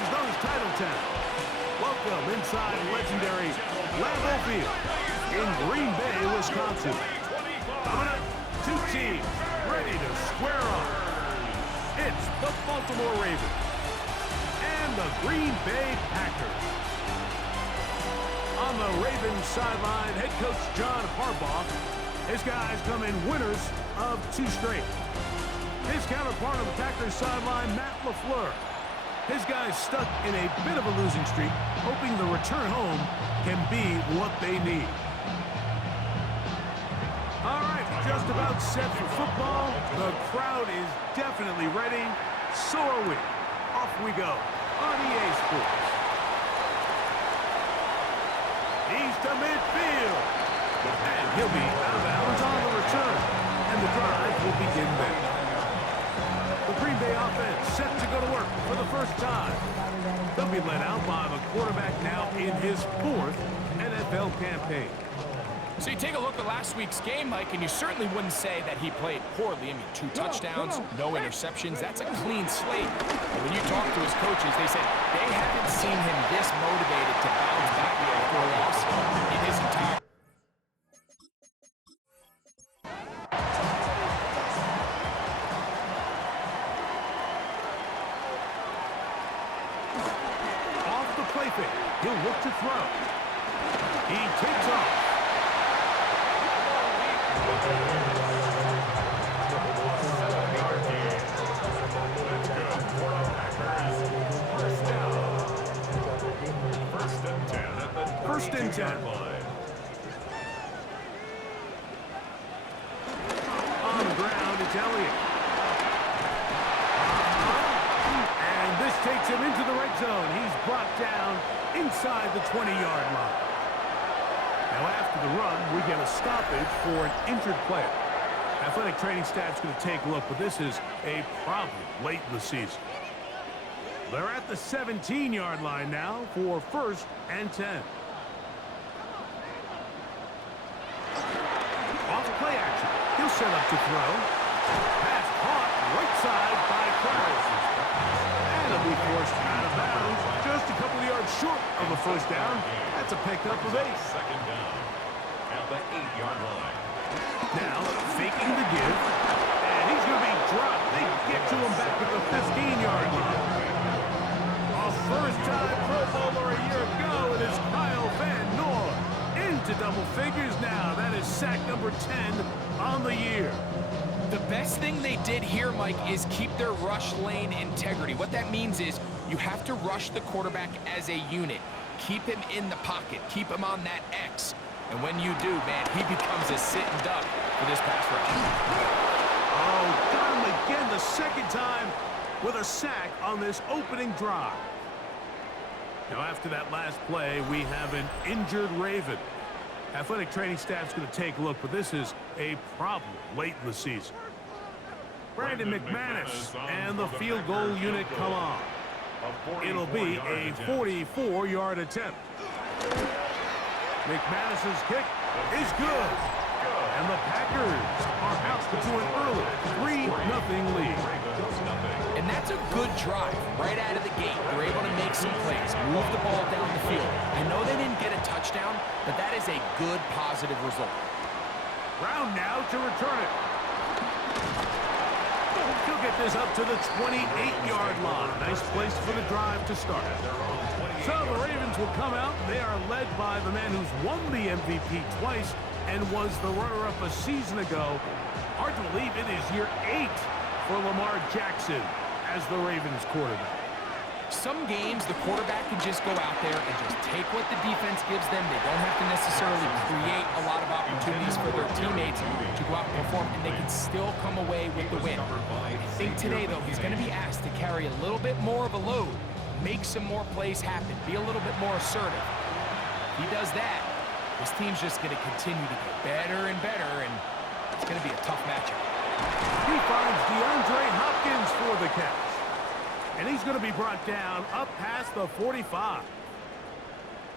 is known as Titletown. Welcome inside legendary Lambeau Field in Green Bay, Wisconsin. Coming up, two teams ready to square off. It's the Baltimore Ravens and the Green Bay Packers. On the Ravens sideline, head coach John Harbaugh. His guys come in winners of 2 straight. His counterpart on the Packers sideline, Matt LaFleur. His guys stuck in a bit of a losing streak, hoping the return home can be what they need. All right, just about set for football. The crowd is definitely ready. So are we. Off we go on EA Sports. He's to midfield. And he'll be out of bounds on the return. And the drive will begin there. The Green Bay offense set to go to work for the first time. They'll be led out by the quarterback now in his 4th NFL campaign. So you take a look at last week's game, Mike, and you certainly wouldn't say that he played poorly. I mean, 2 touchdowns, no interceptions. That's a clean slate. And when you talk to his coaches, they said they haven't seen him this motivated to bounce back after a loss in his entire. Off the play fake, he'll look to throw. He takes off. First and 10. On the ground, it's Elliott. And this takes him into the red zone. He's brought down inside the 20-yard line. Now after the run, we get a stoppage for an injured player. Athletic training staff's going to take a look, but this is a problem late in the season. They're at the 17-yard line now for 1st and 10. Off play action. He'll set up to throw. Pass caught right side by Krause. And it'll be forced out of bounds. Just a couple of yards short of a first down. That's a pickup of 8. Second down at the 8-yard line. Now, faking the give. And he's going to be dropped. They get to him back at the 15-yard line. A first-time Pro Bowler a year ago, it is Kyle Van Noy. Into double figures now. That is sack number 10 on the year. The best thing they did here, Mike, is keep their rush lane integrity. What that means is you have to rush the quarterback as a unit. Keep him in the pocket. Keep him on that X. And when you do, man, he becomes a sitting duck for this pass rush. Oh, got him again the second time with a sack on this opening drive. Now, after that last play, we have an injured Raven. Athletic training staff's going to take a look, but this is a problem late in the season. Brandon McManus and the field goal unit come on. It'll be a 44-yard attempt. McManus's kick is good. And the Packers are out to an early 3-0 lead. And that's a good drive right out of the gate. They're able to make some plays, move the ball down the field. I know they didn't get a touchdown, but that is a good, positive result. Brown now to return it. He'll get this up to the 28-yard line. Nice place for the drive to start. So the Ravens will come out. They are led by the man who's won the MVP twice and was the runner-up a season ago. Hard to believe it is year 8 for Lamar Jackson as the Ravens quarterback. Some games, the quarterback can just go out there and just take what the defense gives them. They don't have to necessarily create a lot of opportunities for their teammates to go out and perform, and they can still come away with the win. I think today, though, he's going to be asked to carry a little bit more of a load, make some more plays happen, be a little bit more assertive. If he does that, this team's just going to continue to get better and better, and it's going to be a tough matchup. He finds DeAndre Hopkins for the catch. And he's going to be brought down up past the 45.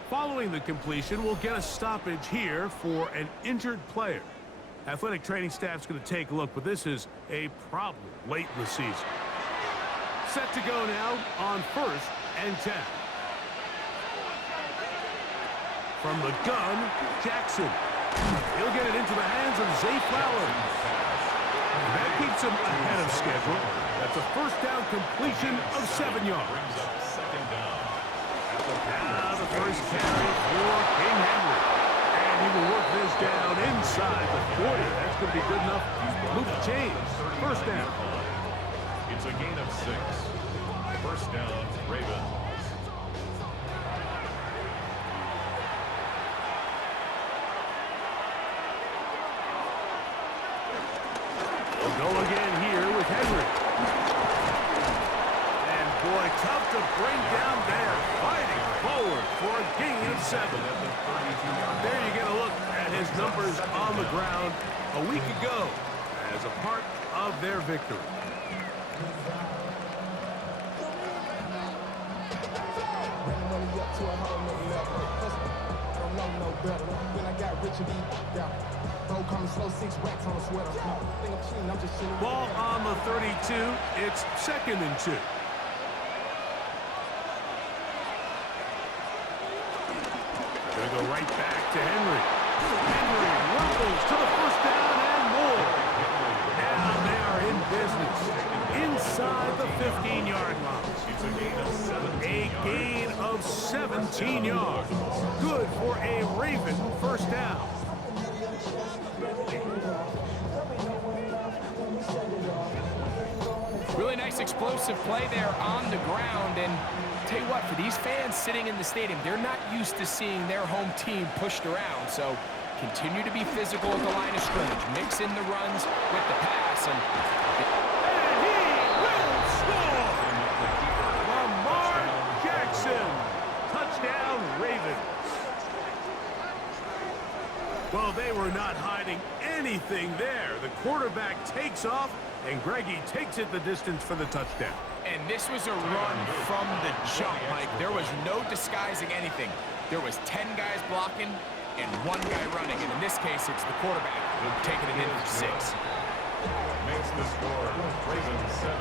Following the completion, we'll get a stoppage here for an injured player. Athletic training staff's going to take a look, but this is a problem late in the season. Set to go now on 1st and 10. From the gun, Jackson. He'll get it into the hands of Zay Flowers. That keeps him ahead of schedule. That's a first down completion of 7 yards. Now the first carry for King Henry. And he will work this down inside the 40. That's going to be good enough to move the chains. First down. It's a gain of 6. First down, Ravens. We'll go again here with Henry. And boy, tough to bring down there. Fighting forward for a gain of 7. There you get a look at his numbers on the ground a week ago as a part of their victory. Ball on the 32. It's 2nd and 2. Gonna go right back to Henry. Henry rumbles to the first down and more. And they are in business inside the 15-yard line. A gain of 17 yards. Good for a Raven first down. Really nice explosive play there on the ground. And tell you what, for these fans sitting in the stadium, they're not used to seeing their home team pushed around. So continue to be physical at the line of scrimmage. Mix in the runs with the pass. And he will score! Lamar Jackson. Touchdown, Ravens. Well, they were not hiding anything there. The quarterback takes off, and Greggy takes it the distance for the touchdown. And this was a run from the jump, Mike. There was no disguising anything. There was 10 guys blocking and 1 guy running. And in this case, it's the quarterback taking it in for 6. Makes the score. Ravens 7.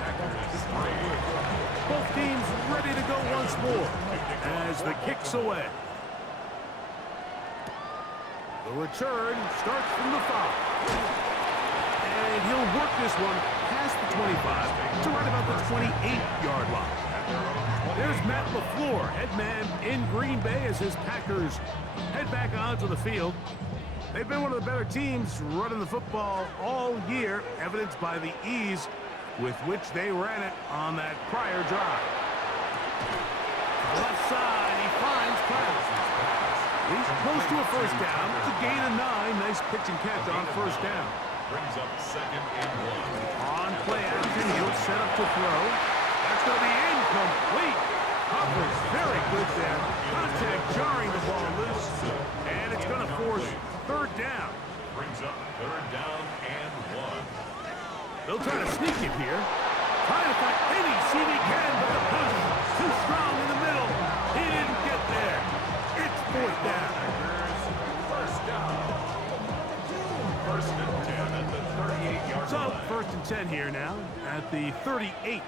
Packers 3. Both teams ready to go once more as the kick's away. The return starts from the 5. And he'll work this one past the 25 to right about the 28-yard line. There's Matt LaFleur, head man in Green Bay as his Packers head back onto the field. They've been one of the better teams running the football all year, evidenced by the ease with which they ran it on that prior drive. Left side, he finds Krause. He's close to a first down. It's a gain of 9. Nice pitch and catch on first down. Brings up 2nd and 1. On play action, he'll set up to throw. That's going to be incomplete. Coverage very good there. Contact jarring the ball loose. And it's going to force 3rd down. Brings up 3rd down and 1. They'll try to sneak it here. Trying to find any seam he can, but the push too strong in the middle. He didn't get there. It's 4th down. First down. 1st and 10 at the 38-yard So, line. 1st and 10 here now at the 38.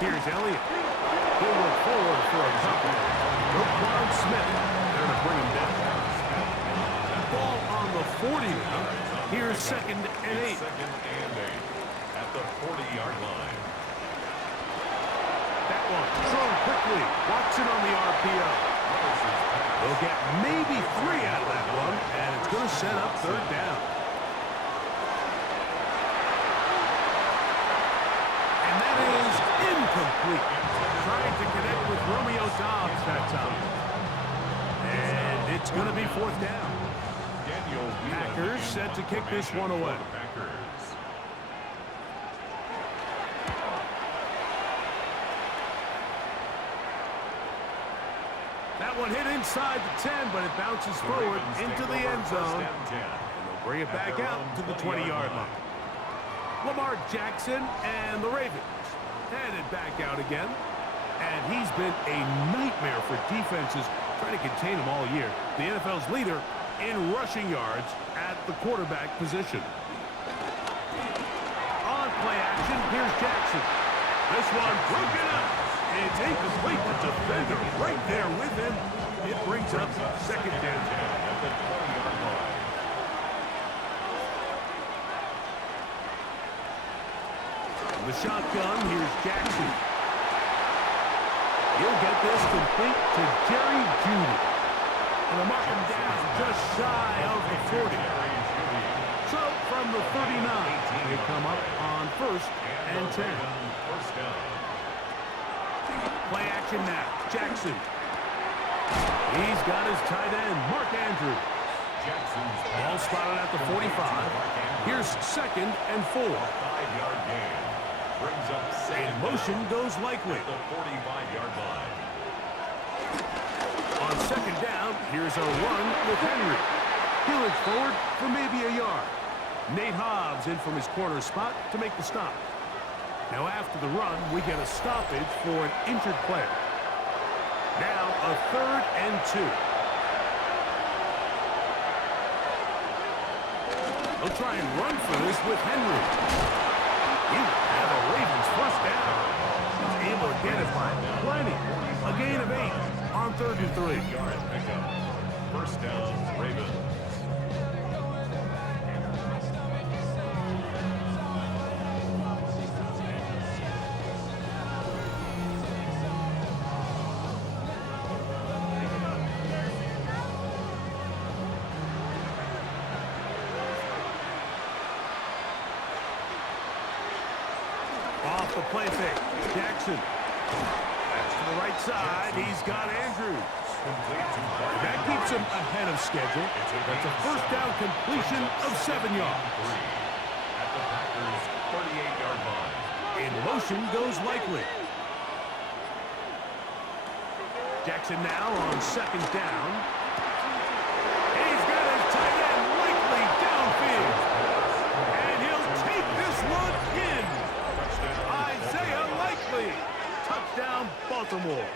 Here's Elliott. He'll work forward for a couple. Roquan Smith there to bring him down. Ball on the 40 now. Here's 2nd and 8. 2nd and 8 at the 40-yard line. That one thrown quickly. Watson on the RPO. They'll get maybe 3 out of that one, and it's going to set up 3rd down. And that is incomplete. Trying to connect with Romeo Dobbs that time. And it's going to be 4th down. Packers set to kick this one away. That one hit inside the 10, but it bounces forward into the end zone. And they'll bring it back out to the 20-yard line. Lamar Jackson and the Ravens headed back out again. And he's been a nightmare for defenses trying to contain him all year. The NFL's leader in rushing yards at the quarterback position. Here's Jackson. This one broken up. It's incomplete. The defender right there with him. It brings up second down. At the 20-yard line. The shotgun, here's Jackson. He'll get this complete to Jerry Jeudy. And they'll mark him down just shy of the 40. So from the 39, they come up on first and 10. First down. Play action now. Jackson. He's got his tight end, Mark Andrews. Jackson's Ball spotted at the 45. Here's second and 4. 5-yard gain. Brings up In motion goes Likely. the 45-yard line. On second down, here's a run with Henry. He looks forward for maybe a yard. Nate Hobbs in from his corner spot to make the stop. Now after the run, we get a stoppage for an injured player. Now a third and 2. They'll try and run for this with Henry. He will have the Ravens first down. He's able to get it by plenty. A gain of 8 on third and 3. Yard pickup. First down, Ravens. Off the play fake. Jackson. That's to the right side. He's got Andrews. That keeps him ahead of schedule. That's a first down completion of 7 yards. At the Packers' 38-yard line. In motion goes Likely. Jackson now on second down. He's got his tight end Likely downfield. And he'll take this one in. Isaiah Likely. Touchdown, Baltimore.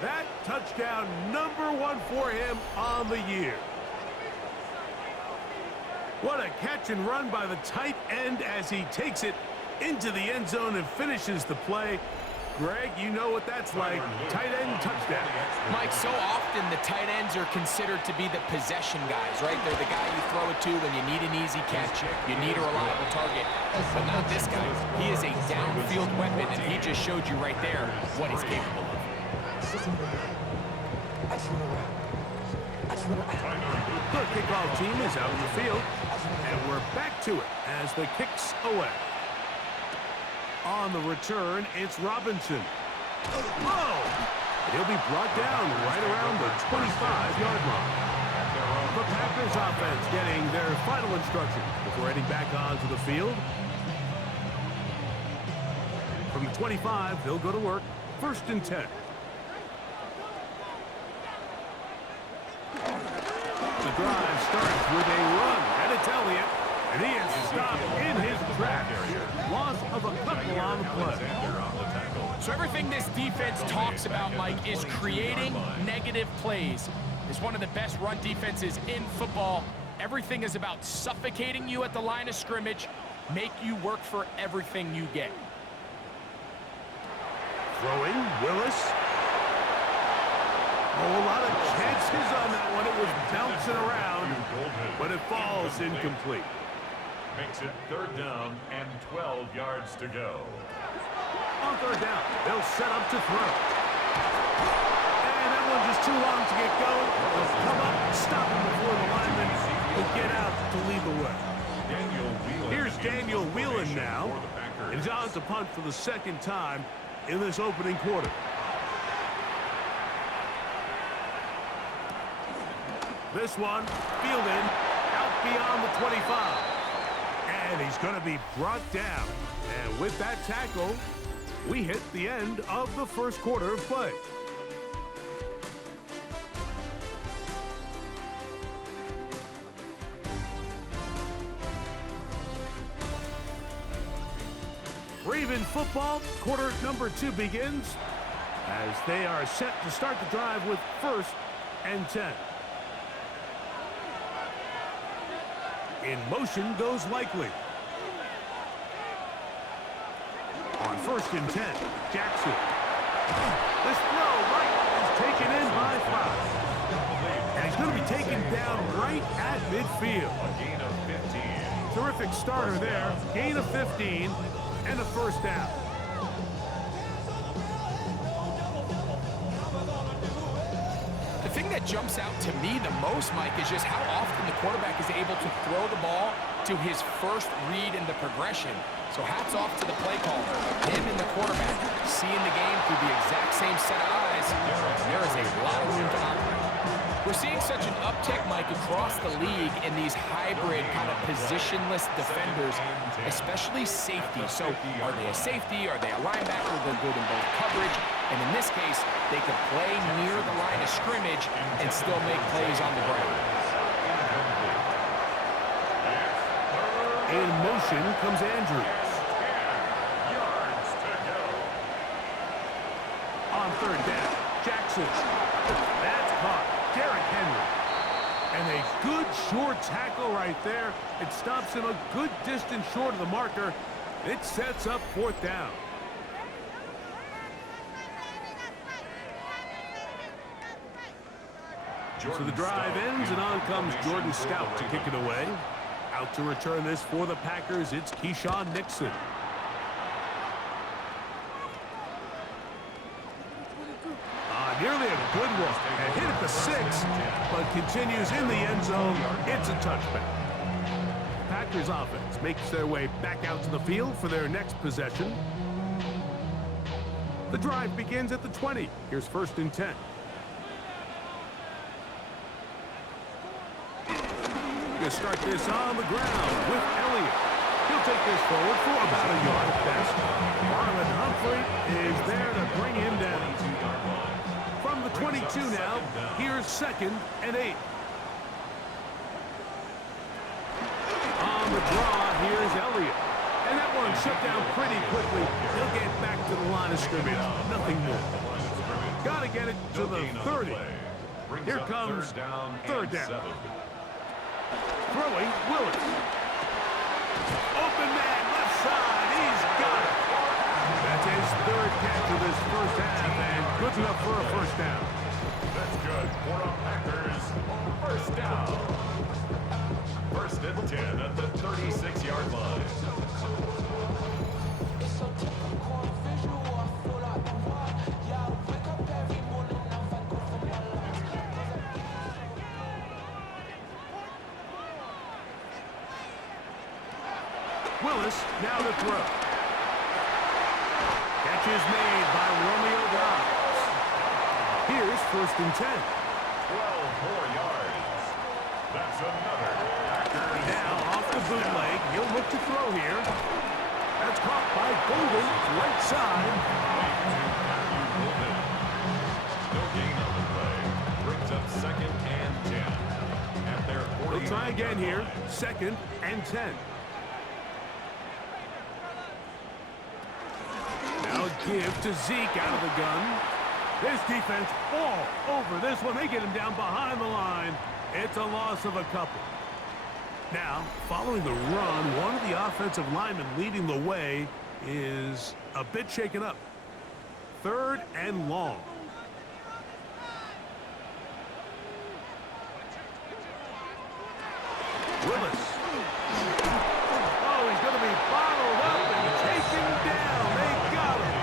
That touchdown number 1 for him on the year. What a catch and run by the tight end as he takes it into the end zone and finishes the play. Greg, you know what that's like. Tight end touchdown. Mike, so often the tight ends are considered to be the possession guys, right? They're the guy you throw it to when you need an easy catch, you need a reliable target. But not this guy. He is a downfield weapon, and he just showed you right there what he's capable of. The kickoff team is out in the field, and we're back to it as the kick's away. On the return, it's Robinson. Oh! He'll be brought down right around the 25-yard line. The Packers offense getting their final instructions before heading back onto the field. From the 25, they'll go to work. First and 10. The drive starts with a run, and it's Elliott, and he is stopped in his tracks. Loss of a couple on the play. So everything this defense talks about, Mike, is creating negative plays. It's one of the best run defenses in football. Everything is about suffocating you at the line of scrimmage, make you work for everything you get. Throwing, Willis. Oh, a lot of chances on that one. It was bouncing around, but it falls incomplete. Makes it third down and 12 yards to go. On third down, they'll set up to throw. And that one just too long to get going. They'll come up and stop him before the lineman will get out to lead the way. Here's Daniel Whelan now. And he's on to punt for the second time in this opening quarter. This one, fielded out beyond the 25. And he's going to be brought down. And with that tackle, we hit the end of the first quarter of play. Raven football, quarter number 2 begins as they are set to start the drive with first and 10. In motion goes Likely. first and 10. Jackson. This throw right is taken in by 5. And he's going to be taken down right at midfield. A gain of 15. Terrific starter there. Gain of 15 and a first down. The thing that jumps out to me the most, Mike, is just how often the quarterback is able to throw the ball to his first read in the progression. So hats off to the play caller. Him and the quarterback seeing the game through the exact same set of eyes. There is a lot of room to operate. We're seeing such an uptick, Mike, across the league in these hybrid kind of positionless defenders, especially safety. So are they a safety? Are they a linebacker? They're good in both coverage. And in this case, they could play near the line of scrimmage and still make plays on the ground. In motion comes Andrews. Yards to go. On third down, Jackson. That's caught. Derrick Henry. And a good short tackle right there. It stops him a good distance short of the marker. It sets up fourth down. So the drive ends, and on comes Jordan Stout to kick it away. Out to return this for the Packers, it's Keyshawn Nixon. Nearly a good one. And hit at the 6, but continues in the end zone. It's a touchback. Packers offense makes their way back out to the field for their next possession. The drive begins at the 20. Here's first and 10. Going to start this on the ground with Elliott. He'll take this forward for about a yard at best. Marlon Humphrey is there to bring him down. From the 22 now, here's second and 8. On the draw, here's Elliott. And that one shut down pretty quickly. He'll get back to the line of scrimmage. Nothing more. Got to get it to the 30. Here comes third down. Throwing, Willis. Open man, left side. He's got it. That's his third catch of this first half, and good enough for a first down. That's good for the Packers. First down. First and 10 at the 36-yard line. Willis now to throw. Catch is made by Romeo Dobbs. Here's first and 10. 12 more yards. That's another Packers. Now off the bootleg, he'll look to throw here. That's caught by Golden, right side. No gain on the play. Brings up second and 10. At their 40. He'll try again here. Second and 10. Now give to Zeke out of the gun. This defense all over this one. They get him down behind the line. It's a loss of a couple. Now, following the run, one of the offensive linemen leading the way is a bit shaken up. Third and long. Willis. Oh, he's going to be bottled up and taken down. They got him.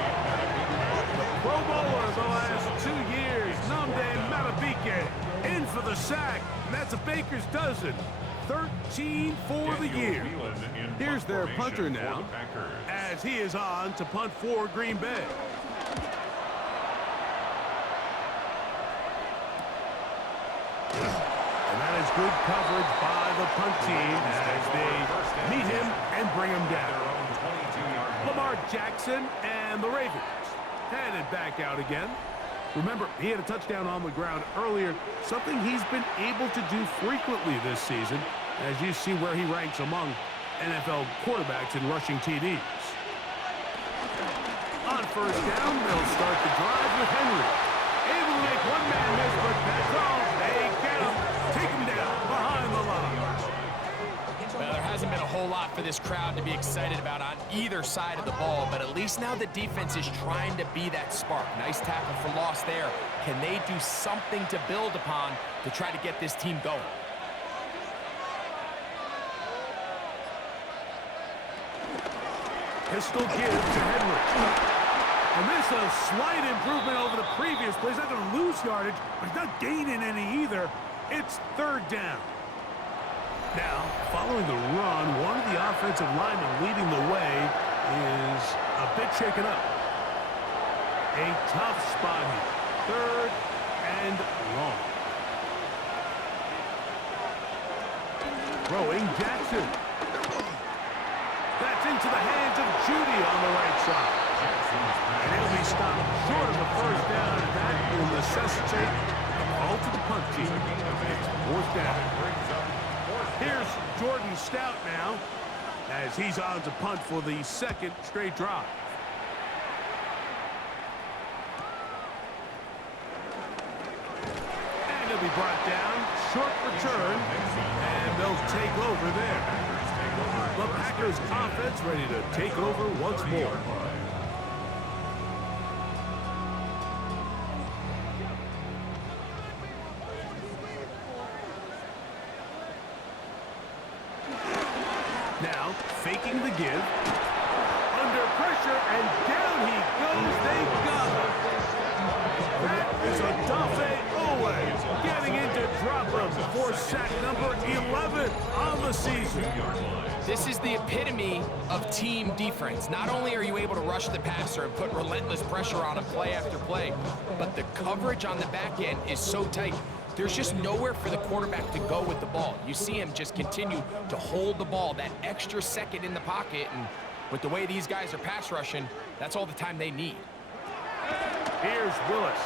The Pro Bowler the last 2 years, Nnamdi Madubuike, in for the sack. And that's a baker's dozen. 13 for the year. Here's their punter now, as he is on to punt for Green Bay. And that is good coverage by the punt team as they meet him and bring him down. Lamar Jackson and the Ravens headed back out again. Remember, he had a touchdown on the ground earlier, something he's been able to do frequently this season, as you see where he ranks among NFL quarterbacks in rushing TDs. On first down, they'll start the drive with Henry. Able to make one man miss, but that's all. They get him, take him down behind the line. Well, there hasn't been a whole lot for this crowd to be excited about on either side of the ball, but at least now the defense is trying to be that spark. Nice tackle for loss there. Can they do something to build upon to try to get this team going? Pistol give to Henry. And this is a slight improvement over the previous play. He's not going to lose yardage, but he's not gaining any either. It's third down. Now, following the run, one of the offensive linemen leading the way is a bit shaken up. A tough spot here. Third and long. Throwing Jackson. That's into the hands of Judy on the right side. And he'll be stopped short of the first down, and that will necessitate a call to the punt team. It's fourth down. Here's Jordan Stout now, as he's on to punt for the second straight drive. And he'll be brought down, short return, and they'll take over there. The Packers offense ready to take over once more. Now, faking the give. Under pressure, and down he goes. They got him. That is a Dafe Owe getting into drop him for sack number 11 on the season. This is the epitome of team defense. Not only are you able to rush the passer and put relentless pressure on him play after play, but the coverage on the back end is so tight. There's just nowhere for the quarterback to go with the ball. You see him just continue to hold the ball that extra second in the pocket, and with the way these guys are pass rushing, that's all the time they need. Here's Willis.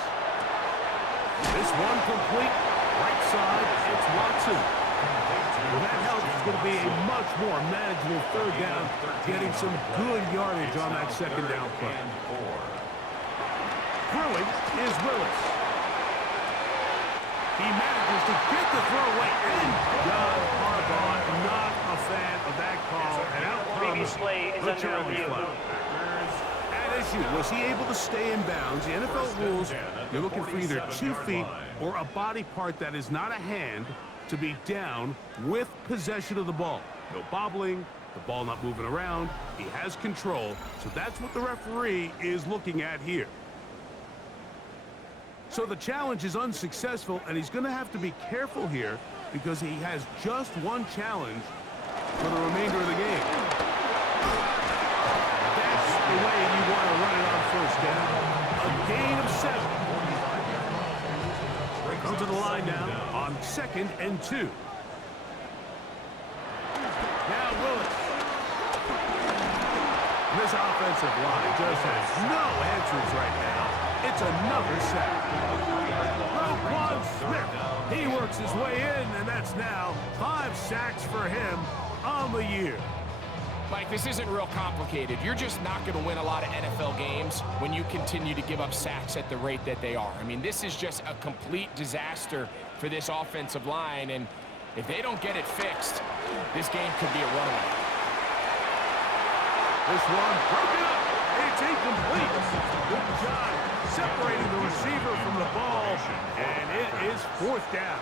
This one complete. Right side, it's Watson. Well, that helps. It's going to be a much more manageable third down, getting some good yardage on that second down play. Throwing is Willis. He manages to get the throw away, and John Harbaugh not a fan of that call, and out comes the challenge flag. At issue, was he able to stay in bounds? The NFL rules, you're looking for either 2 feet or a body part that is not a hand to be down with possession of the ball. No bobbling, the ball not moving around. He has control, so that's what the referee is looking at here. So the challenge is unsuccessful, and he's going to have to be careful here because he has just one challenge for the remainder of the game. That's the way you want to run it on first down. A gain of 7. Come to the line now on 2nd and 2. Now Willis. This offensive line just has no answers right now. It's another sack. Roquan Smith, he works his way in, and that's now 5 sacks for him on the year. Mike, this isn't real complicated. You're just not going to win a lot of NFL games when you continue to give up sacks at the rate that they are. I mean, this is just a complete disaster for this offensive line, and if they don't get it fixed, this game could be a runaway. This one broken up. It's incomplete. Good job separating the receiver from the ball, and it is 4th down.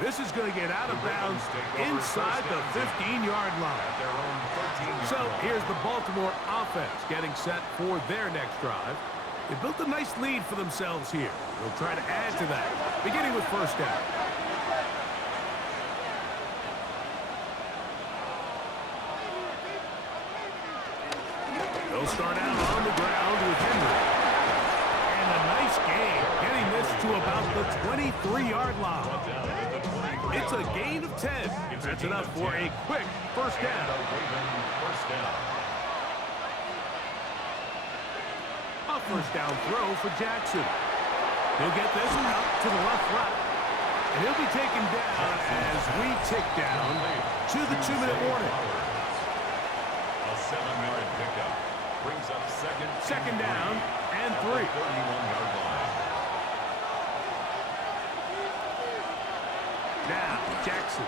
This is going to get out of bounds inside the 15-yard line. So here's the Baltimore offense getting set for their next drive. They built a nice lead for themselves here. They'll try to add to that, beginning with first down. They'll start out on the ground with Henry. And a nice gain, getting this to about the 23-yard line. It's a gain of 10. That's enough for a quick first down. A first down throw for Jackson. He'll get this out to the left flat. And he'll be taken down as we tick down to the 2-minute warning. A 7-yard pickup brings up second down and 3. Now, Jackson.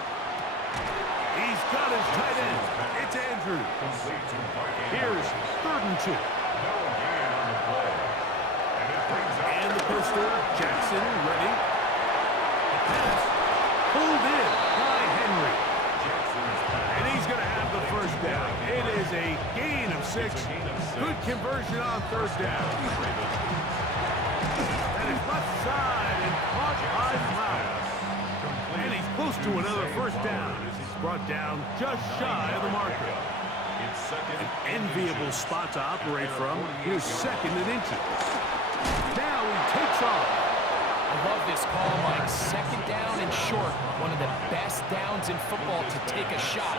He's got his tight end. It's Andrews. Here's 3rd and 2. And the pistol. Jackson ready. The pass. Pulled in by Henry. And he's going to have the 1st down. It is a gain of 6. Good conversion on 3rd down. And it's left side and caught by Flowers. And he's close to another 1st down as he's brought down just shy of the marker. An enviable spot to operate from. Here's 2nd and inches. Now he takes off. I love this call, Mike. 2nd down and short. One of the best downs in football to take a shot.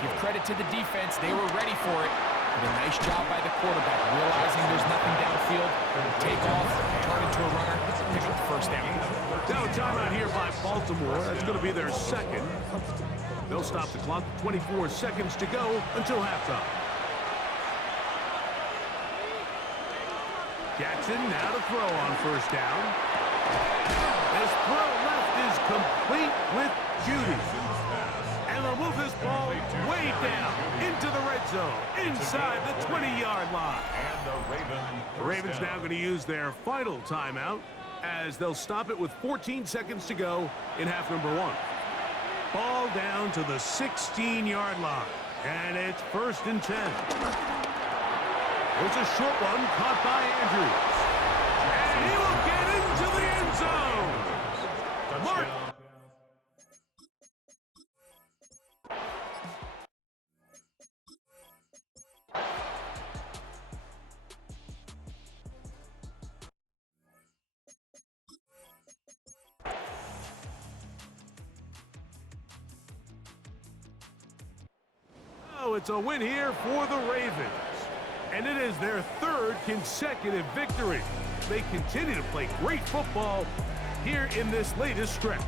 Give credit to the defense. They were ready for it. But a nice job by the quarterback, realizing there's nothing downfield. Take off, turn into a runner, pick up the 1st down. Now timeout here by Baltimore. That's going to be their 2nd. They'll stop the clock. 24 seconds to go until halftime. Jackson now to throw on 1st down. His throw left is complete with Judy. And they'll move this ball way down into the red zone, inside the 20-yard line. The Ravens now going to use their final timeout as they'll stop it with 14 seconds to go in half number 1. Ball down to the 16-yard line. And it's 1st and 10. There's a short one caught by Andrews. And he will get into the end zone. Mark. Oh, it's a win here for the Ravens. And it is their 3rd consecutive victory. They continue to play great football here in this latest stretch.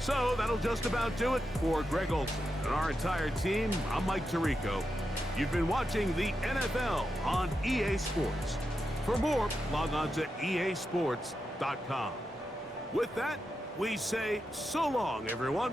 So that'll just about do it for Greg Olson and our entire team. I'm Mike Tirico. You've been watching the NFL on EA Sports. For more, log on to easports.com. With that, we say so long, everyone.